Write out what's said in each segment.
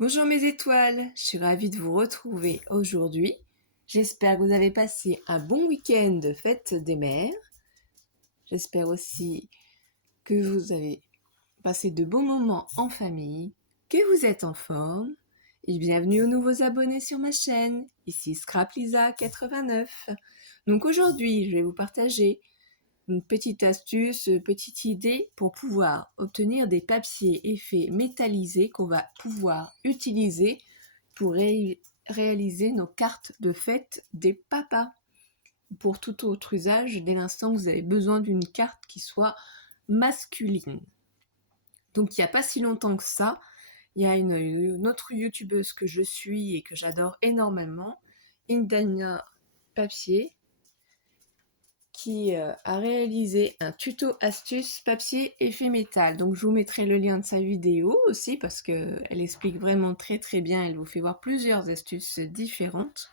Bonjour mes étoiles, je suis ravie de vous retrouver aujourd'hui. J'espère que vous avez passé un bon week-end de fête des mères. J'espère aussi que vous avez passé de bons moments en famille, que vous êtes en forme. Et bienvenue aux nouveaux abonnés sur ma chaîne, ici Scrap Lisa 89. Donc aujourd'hui, je vais vous partager une petite astuce, petite idée pour pouvoir obtenir des papiers effets métallisés qu'on va pouvoir utiliser pour réaliser nos cartes de fête des papas. Pour tout autre usage, dès l'instant que vous avez besoin d'une carte qui soit masculine. Donc il n'y a pas si longtemps que ça, il y a une autre youtubeuse que je suis et que j'adore énormément, Indania Papier, qui a réalisé un tuto astuce papier effet métal. Donc je vous mettrai le lien de sa vidéo aussi parce qu'elle explique vraiment très très bien, elle vous fait voir plusieurs astuces différentes.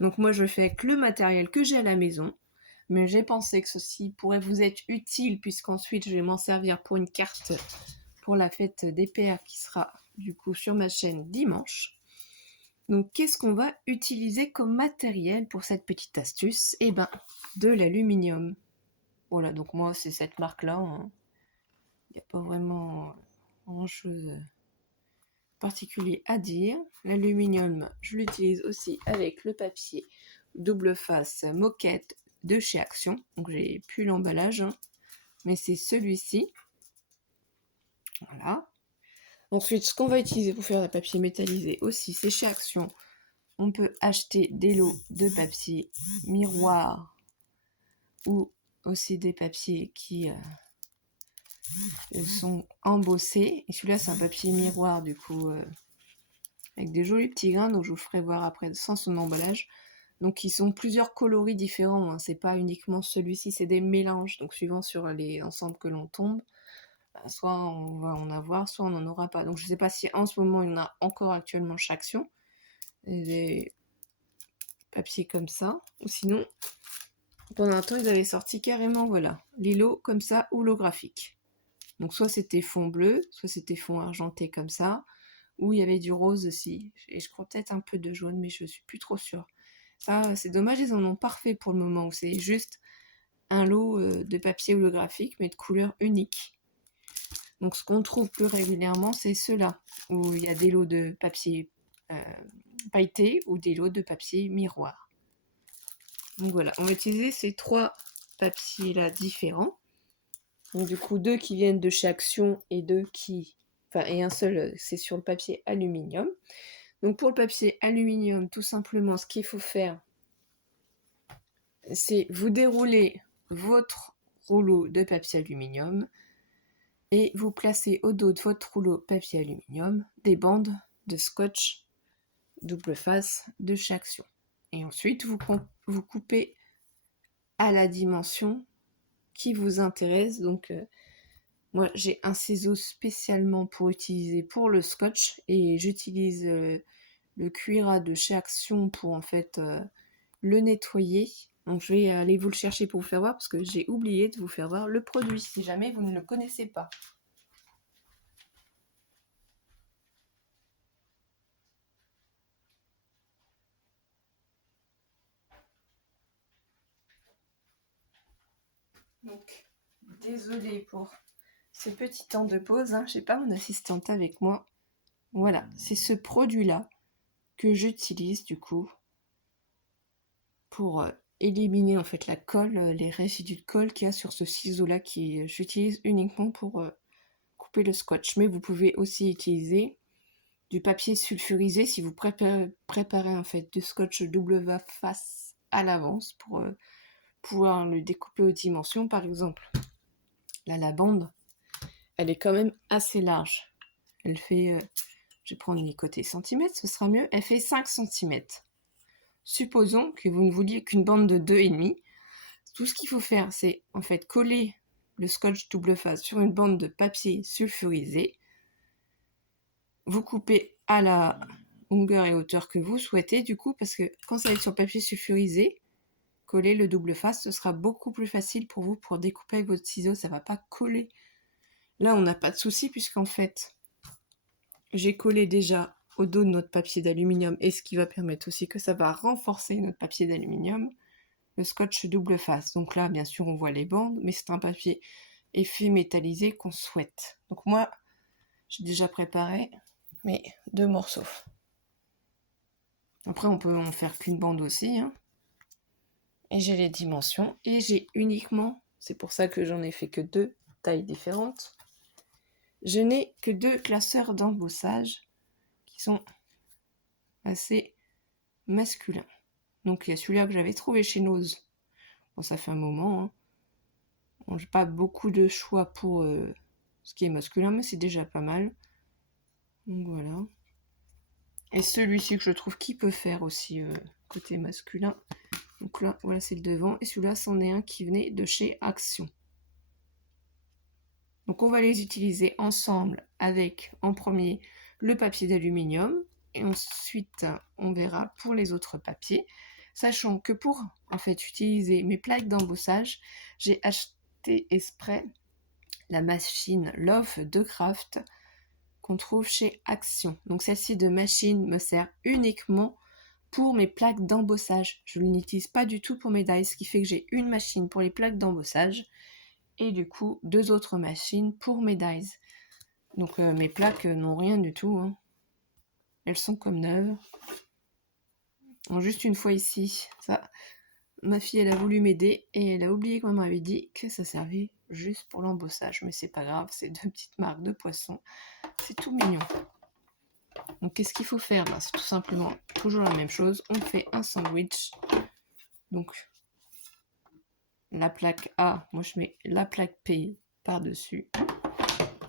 Donc moi je fais avec le matériel que j'ai à la maison, mais j'ai pensé que ceci pourrait vous être utile puisqu'ensuite je vais m'en servir pour une carte pour la fête des pères qui sera du coup sur ma chaîne dimanche. Donc qu'est-ce qu'on va utiliser comme matériel pour cette petite astuce? Eh ben, de l'aluminium. Voilà, donc moi c'est cette marque-là. Hein. Il n'y a pas vraiment grand-chose particulier à dire. L'aluminium, je l'utilise aussi avec le papier double face moquette de chez Action. Donc j'ai plus l'emballage, hein, mais c'est celui-ci. Voilà. Ensuite, ce qu'on va utiliser pour faire le papier métallisé aussi, c'est chez Action. On peut acheter des lots de papier miroir ou aussi des papiers qui sont embossés. Et celui-là, c'est un papier miroir, du coup, avec des jolis petits grains, donc je vous ferai voir après sans son emballage. Donc ils sont plusieurs coloris différents, hein. C'est pas uniquement celui-ci, c'est des mélanges. Donc suivant sur les ensembles que l'on tombe, soit on va en avoir, soit on n'en aura pas. Donc je sais pas si en ce moment il y en a encore actuellement chez Action, des papiers comme ça, ou sinon pendant un temps ils avaient sorti carrément, voilà, les lots comme ça, holographiques. Donc soit c'était fond bleu, soit c'était fond argenté comme ça, ou il y avait du rose aussi, et je crois peut-être un peu de jaune, mais je suis plus trop sûre. Ça, c'est dommage, ils en ont parfait pour le moment, où c'est juste un lot de papier holographique, mais de couleur unique. Donc ce qu'on trouve plus régulièrement, c'est ceux-là, où il y a des lots de papier pailleté ou des lots de papier miroir. Donc voilà, on va utiliser ces trois papiers-là différents. Donc du coup, deux qui viennent de chez Action et et un seul, c'est sur le papier aluminium. Donc pour le papier aluminium, tout simplement, ce qu'il faut faire, c'est vous dérouler votre rouleau de papier aluminium et vous placez au dos de votre rouleau papier aluminium des bandes de scotch double face de chez Action. Et ensuite, vous coupez à la dimension qui vous intéresse. Donc, moi, j'ai un ciseau spécialement pour utiliser pour le scotch et j'utilise le cuirat de chez Action pour en fait le nettoyer. Donc je vais aller vous le chercher pour vous faire voir parce que j'ai oublié de vous faire voir le produit si jamais vous ne le connaissez pas. Donc désolée pour ce petit temps de pause, hein. J'ai pas mon assistante avec moi. Voilà, c'est ce produit-là que j'utilise du coup pour éliminer en fait la colle, les résidus de colle qu'il y a sur ce ciseau-là qui j'utilise uniquement pour couper le scotch. Mais vous pouvez aussi utiliser du papier sulfurisé si vous préparez en fait du scotch double face à l'avance pour pouvoir le découper aux dimensions. Par exemple, là la bande, elle est quand même assez large. Elle fait, je vais prendre les côtés centimètres, ce sera mieux. Elle fait 5 centimètres. Supposons que vous ne vouliez qu'une bande de 2,5. Tout ce qu'il faut faire, c'est en fait coller le scotch double face sur une bande de papier sulfurisé. Vous coupez à la longueur et hauteur que vous souhaitez, du coup, parce que quand ça va être sur papier sulfurisé, coller le double face, ce sera beaucoup plus facile pour vous pour découper avec votre ciseau, ça va pas coller. Là, on n'a pas de souci puisqu'en fait, j'ai collé déjà au dos de notre papier d'aluminium et ce qui va permettre aussi que ça va renforcer notre papier d'aluminium, le scotch double face. Donc là, bien sûr, on voit les bandes, mais c'est un papier effet métallisé qu'on souhaite. Donc moi, j'ai déjà préparé mes 2 morceaux. Après, on peut en faire qu'une bande aussi, hein. Et j'ai les dimensions, et j'ai uniquement, c'est pour ça que j'en ai fait que 2 tailles différentes, je n'ai que 2 classeurs d'embossage qui sont assez masculins. Donc il y a celui-là que j'avais trouvé chez Nose. Bon, ça fait un moment, hein. Bon, j'ai pas beaucoup de choix pour ce qui est masculin, mais c'est déjà pas mal. Donc voilà. Et celui-ci que je trouve qui peut faire aussi côté masculin. Donc là, voilà, c'est le devant. Et celui-là, c'en est un qui venait de chez Action. Donc on va les utiliser ensemble avec, en premier, le papier d'aluminium. Et ensuite, on verra pour les autres papiers. Sachant que pour, en fait, utiliser mes plaques d'embossage, j'ai acheté exprès la machine Love de Craft qu'on trouve chez Action. Donc celle-ci de machine me sert uniquement pour mes plaques d'embossage. Je ne l'utilise pas du tout pour mes dies, ce qui fait que j'ai une machine pour les plaques d'embossage et du coup 2 autres machines pour mes dies. Donc mes plaques n'ont rien du tout, hein. Elles sont comme neuves. Donc, juste une fois ici, ça, ma fille elle a voulu m'aider et elle a oublié qu'on m'avait dit que ça servait juste pour l'embossage, mais c'est pas grave, c'est 2 petites marques de poissons, c'est tout mignon. Donc qu'est-ce qu'il faut faire? C'est tout simplement toujours la même chose, on fait un sandwich. Donc la plaque A, moi je mets la plaque P par-dessus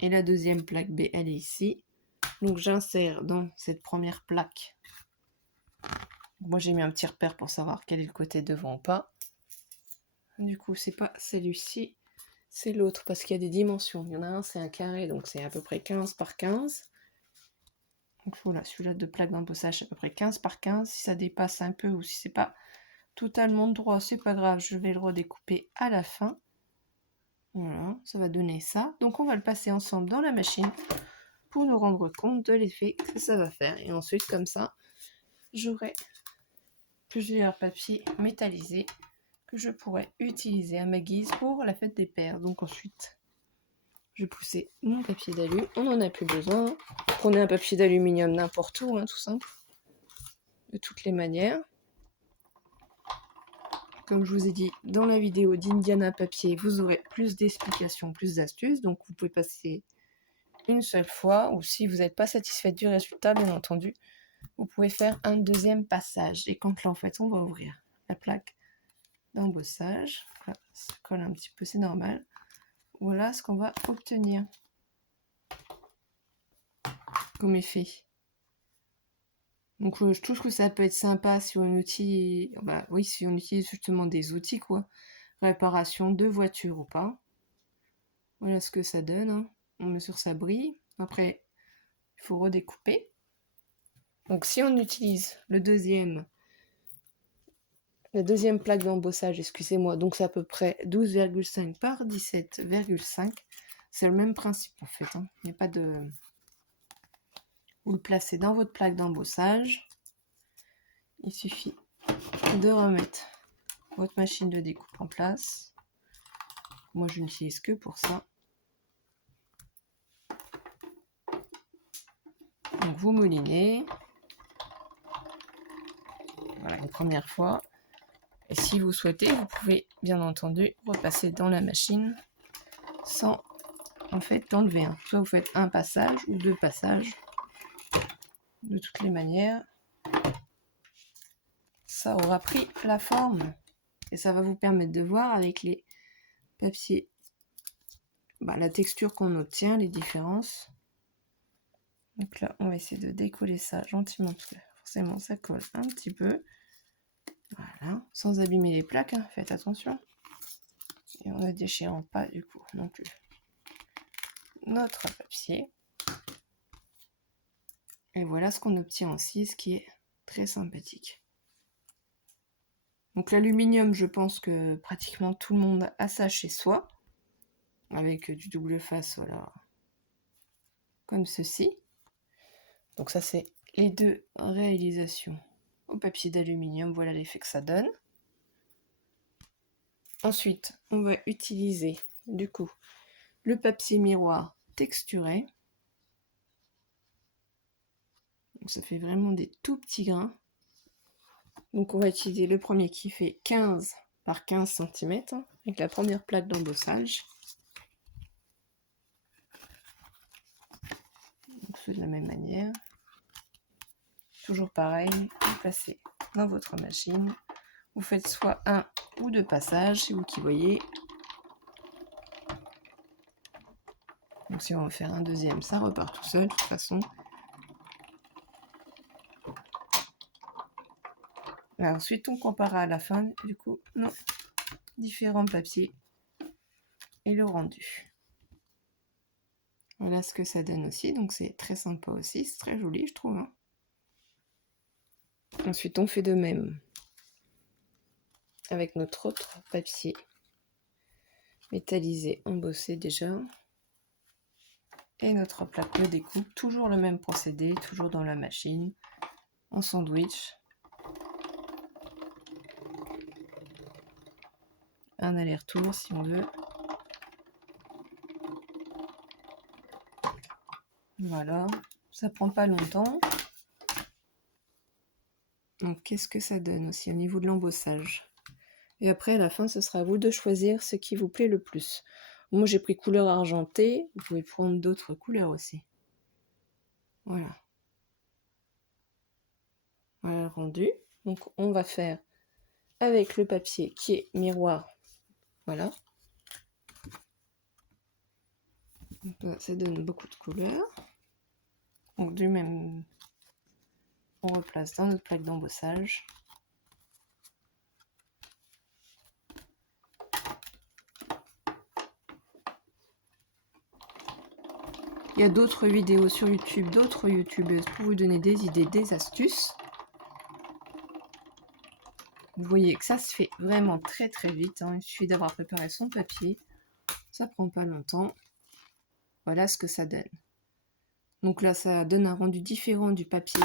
et la deuxième plaque B elle est ici. Donc j'insère dans cette première plaque. Moi j'ai mis un petit repère pour savoir quel est le côté devant ou pas. Du coup c'est pas celui-ci, c'est l'autre parce qu'il y a des dimensions. Il y en a un c'est un carré donc c'est à peu près 15 par 15. Donc voilà, celui-là de plaque d'embossage c'est à peu près 15 par 15. Si ça dépasse un peu ou si c'est pas totalement droit, c'est pas grave, je vais le redécouper à la fin. Voilà, ça va donner ça. Donc on va le passer ensemble dans la machine pour nous rendre compte de l'effet que ça va faire. Et ensuite, comme ça, j'aurai plusieurs papiers métallisés que je pourrais utiliser à ma guise pour la fête des pères. Donc ensuite, je vais pousser mon papier d'alu. On n'en a plus besoin. Prenez un papier d'aluminium n'importe où, hein, tout simple. De toutes les manières. Comme je vous ai dit dans la vidéo d'Indiana Papier, vous aurez plus d'explications, plus d'astuces. Donc vous pouvez passer une seule fois, ou si vous n'êtes pas satisfait du résultat, bien entendu, vous pouvez faire un deuxième passage. Et quand là, en fait, on va ouvrir la plaque d'embossage. Voilà, ça colle un petit peu, c'est normal. Voilà ce qu'on va obtenir comme effet. Donc je trouve que ça peut être sympa si on utilise, bah, oui, si on utilise justement des outils, quoi. Réparation de voiture ou pas. Voilà ce que ça donne, hein. On mesure sa brille. Après, il faut redécouper. Donc si on utilise la deuxième plaque d'embossage, excusez-moi, donc c'est à peu près 12,5 par 17,5. C'est le même principe en fait, hein. Il n'y a pas de... Vous le placez dans votre plaque d'embossage. Il suffit de remettre votre machine de découpe en place. Moi je n'utilise que pour ça. Donc vous moulinez. Voilà, une première fois. Et si vous souhaitez, vous pouvez bien entendu repasser dans la machine sans en fait enlever un. Soit vous faites un passage ou 2 passages. De toutes les manières, ça aura pris la forme et ça va vous permettre de voir avec les papiers la texture qu'on obtient, les différences. Donc là, on va essayer de décoller ça gentiment parce que forcément ça colle un petit peu. Voilà, sans abîmer les plaques, hein, faites attention. Et on ne déchirant pas du coup non plus notre papier. Et voilà ce qu'on obtient aussi, ce qui est très sympathique. Donc l'aluminium, je pense que pratiquement tout le monde a ça chez soi. Avec du double face, voilà. Comme ceci. Donc ça, c'est les deux réalisations au papier d'aluminium. Voilà l'effet que ça donne. Ensuite, on va utiliser du coup le papier miroir texturé. Donc ça fait vraiment des tout petits grains. Donc on va utiliser le premier qui fait 15 par 15 cm avec la première plaque d'embossage. Donc c'est de la même manière. Toujours pareil, vous placez dans votre machine. Vous faites soit un ou deux passages, c'est vous qui voyez. Donc si on veut faire un deuxième, ça repart tout seul de toute façon. Et ensuite, on comparera à la fin, du coup, nos différents papiers et le rendu. Voilà ce que ça donne aussi, donc c'est très sympa aussi, c'est très joli je trouve. Hein. Ensuite, on fait de même avec notre autre papier métallisé, embossé déjà. Et notre plaque de découpe, toujours le même procédé, toujours dans la machine, en sandwich. Un aller-retour si on veut. Voilà, ça prend pas longtemps. Donc qu'est-ce que ça donne aussi au niveau de l'embossage? Et après, à la fin, ce sera à vous de choisir ce qui vous plaît le plus. Moi, j'ai pris couleur argentée. Vous pouvez prendre d'autres couleurs aussi. Voilà. Voilà le rendu. Donc, on va faire avec le papier qui est miroir. Voilà. Donc, ça donne beaucoup de couleurs. Donc, du même, on replace dans notre plaque d'embossage. Il y a d'autres vidéos sur YouTube, d'autres youtubeuses pour vous donner des idées, des astuces. Vous voyez que ça se fait vraiment très très vite. Hein. Il suffit d'avoir préparé son papier. Ça prend pas longtemps. Voilà ce que ça donne. Donc là, ça donne un rendu différent du papier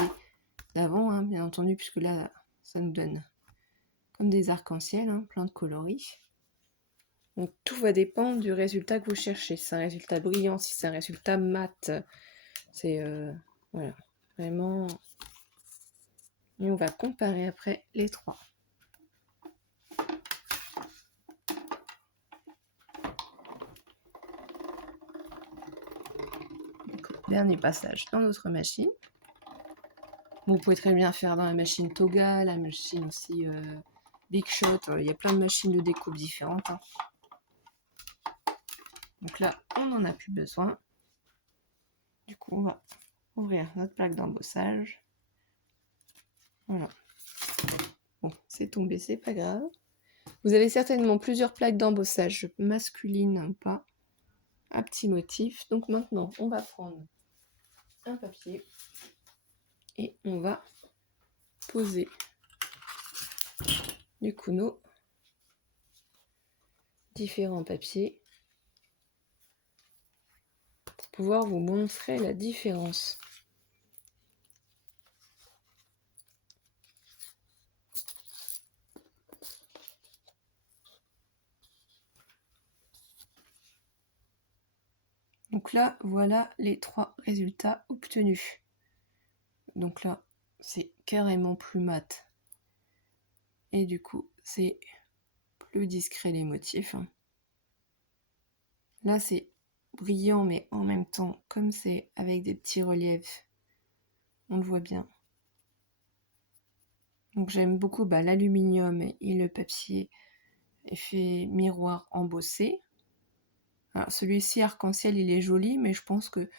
d'avant, hein, bien entendu, puisque là, ça nous donne comme des arcs-en-ciel, hein, plein de coloris. Donc tout va dépendre du résultat que vous cherchez. Si c'est un résultat brillant, si c'est un résultat mat, c'est voilà, vraiment. Et on va comparer après les trois. Donc, dernier passage dans notre machine. Vous pouvez très bien faire dans la machine Toga, la machine aussi Big Shot. Il y a plein de machines de découpe différentes. Hein. Donc là, on n'en a plus besoin. Du coup, on va ouvrir notre plaque d'embossage. Voilà. Bon, c'est tombé, c'est pas grave. Vous avez certainement plusieurs plaques d'embossage, masculines ou pas, à petits motifs. Donc maintenant, on va prendre un papier et on va poser du coup nos différents papiers pour pouvoir vous montrer la différence. Donc là, voilà les trois résultats obtenus. Donc là, c'est carrément plus mat. Et du coup, c'est plus discret les motifs. Là, c'est brillant, mais en même temps, comme c'est avec des petits reliefs, on le voit bien. Donc j'aime beaucoup l'aluminium et le papier effet miroir embossé. Alors celui-ci arc-en-ciel, il est joli, mais je pense que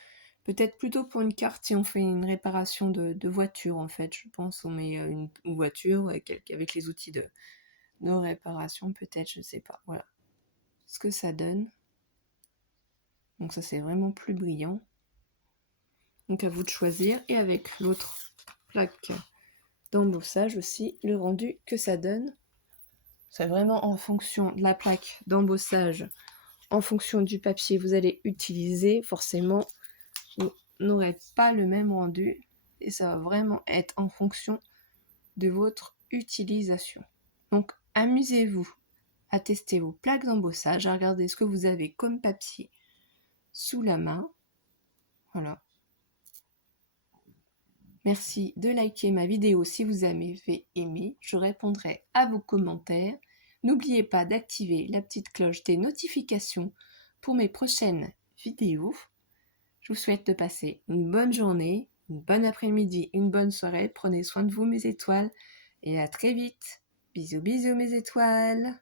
peut-être plutôt pour une carte, si on fait une réparation de voiture, en fait, je pense, on met une voiture avec les outils de réparation, peut-être, je sais pas. Voilà ce que ça donne. Donc ça, c'est vraiment plus brillant. Donc à vous de choisir. Et avec l'autre plaque d'embossage aussi, le rendu que ça donne. C'est vraiment en fonction de la plaque d'embossage, en fonction du papier vous allez utiliser, forcément, vous n'aurez pas le même rendu. et ça va vraiment être en fonction de votre utilisation. Donc amusez-vous à tester vos plaques d'embossage, à regarder ce que vous avez comme papier sous la main. Voilà. Merci de liker ma vidéo si vous avez aimé. Je répondrai à vos commentaires. N'oubliez pas d'activer la petite cloche des notifications pour mes prochaines vidéos. Je vous souhaite de passer une bonne journée, une bonne après-midi, une bonne soirée. Prenez soin de vous mes étoiles et à très vite. Bisous bisous mes étoiles.